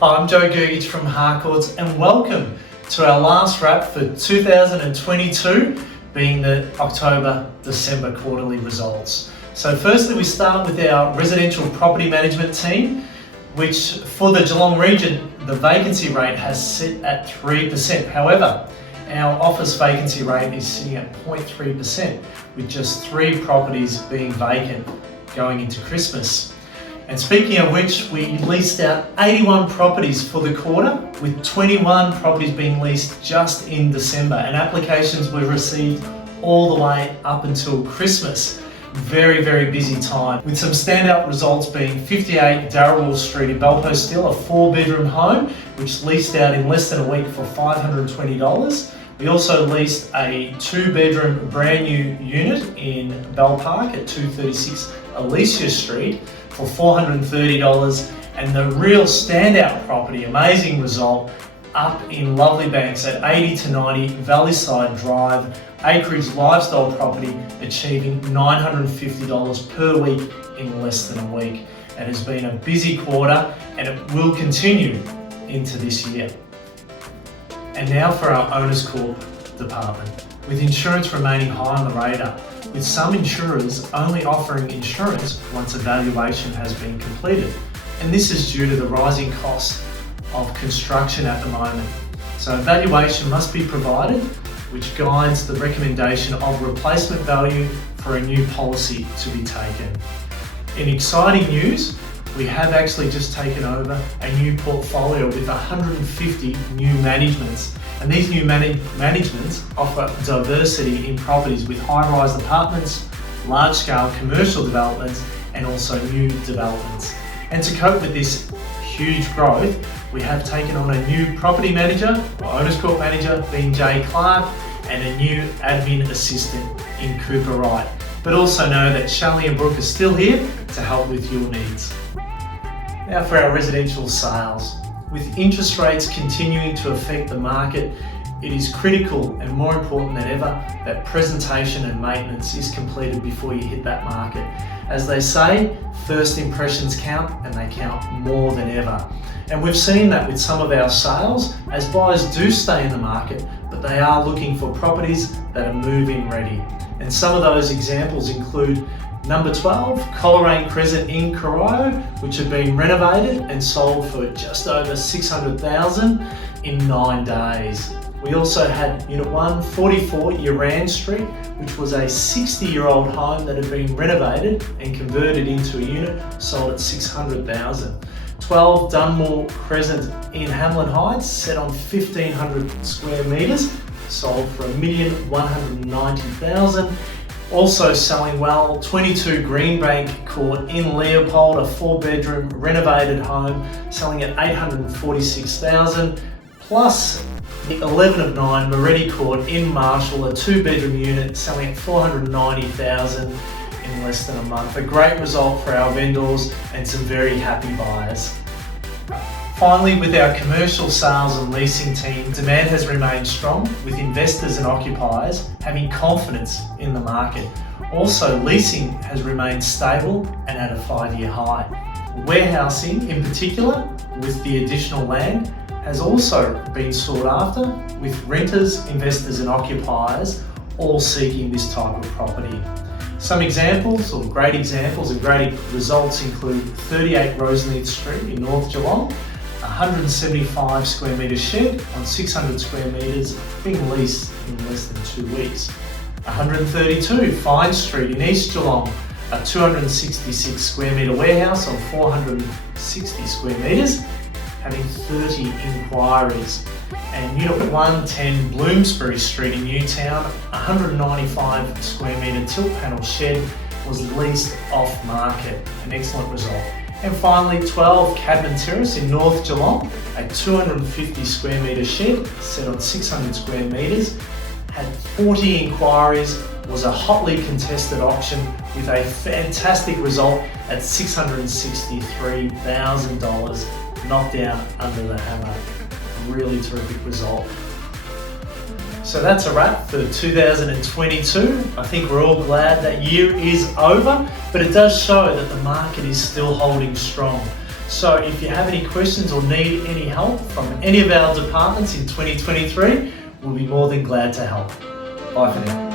I'm Grgic from Harcourts and welcome to our last wrap for 2022, being the October-December quarterly results. So firstly, we start with our residential property management team, which for the Geelong region, the vacancy rate has sit at 3%. However, our office vacancy rate is sitting at 0.3%, with just 3 properties being vacant going into Christmas. And speaking of which, we leased out 81 properties for the quarter, with 21 properties being leased just in December, and applications were received all the way up until Christmas. Very, very busy time, with some standout results being 58 Darrell Street in Belpostill, a 4-bedroom home, which leased out in less than a week for $520. We also leased a 2-bedroom brand new unit in Bell Park at 236 Alicia Street for $430, and the real standout property, amazing result, up in Lovely Banks at 80 to 90 Valleyside Drive, acreage lifestyle property, achieving $950 per week in less than a week. It has been a busy quarter and it will continue into this year. And now for our Owners Corp department. With insurance remaining high on the radar, with some insurers only offering insurance once a valuation has been completed. And this is due to the rising cost of construction at the moment. So a valuation must be provided, which guides the recommendation of replacement value for a new policy to be taken. In exciting news, we have actually just taken over a new portfolio with 150 new managements. And these new managements offer diversity in properties with high-rise apartments, large-scale commercial developments, and also new developments. And to cope with this huge growth, we have taken on a new property manager, or Owners Corp manager, being Jay Clark, and a new admin assistant in Cooper Wright. But also know that Shelley and Brooke are still here to help with your needs. Now for our residential sales. With interest rates continuing to affect the market, it is critical and more important than ever that presentation and maintenance is completed before you hit that market. As they say, first impressions count, and they count more than ever. And we've seen that with some of our sales, as buyers do stay in the market, but they are looking for properties that are move-in ready. And some of those examples include Number 12, Coleraine Crescent in Corio, which have been renovated and sold for just over $600,000 in 9 days. We also had Unit 1, 44 Yoran Street, which was a 60-year-old home that had been renovated and converted into a unit, sold at $600,000. 12 Dunmore Crescent in Hamlin Heights, set on 1,500 square metres, sold for $1,190,000. Also selling well, 22 Greenbank Court in Leopold, a 4-bedroom renovated home, selling at $846,000, plus the 11 of 9 Moretti Court in Marshall, a 2-bedroom unit, selling at $490,000 in less than a month. A great result for our vendors and some very happy buyers. Finally, with our commercial sales and leasing team, demand has remained strong, with investors and occupiers having confidence in the market. Also, leasing has remained stable and at a 5-year high. Warehousing, in particular, with the additional land, has also been sought after, with renters, investors and occupiers all seeking this type of property. Some examples, or great examples and great results, include 38 Roseneath Street in North Geelong, 175 square metre shed on 600 square metres being leased in less than 2 weeks. 132 Fine Street in East Geelong, a 266 square metre warehouse on 460 square metres, having 30 inquiries. And Unit 110 Bloomsbury Street in Newtown, 195 square metre tilt panel shed, was leased off market, an excellent result. And finally, 12 Cadman Terrace in North Geelong, a 250 square metre shed set on 600 square metres, had 40 inquiries, was a hotly contested auction with a fantastic result at $663,000, knocked down under the hammer. Really terrific result. So that's a wrap for 2022. I think we're all glad that year is over, but it does show that the market is still holding strong. So if you have any questions or need any help from any of our departments in 2023, we'll be more than glad to help. Bye for now.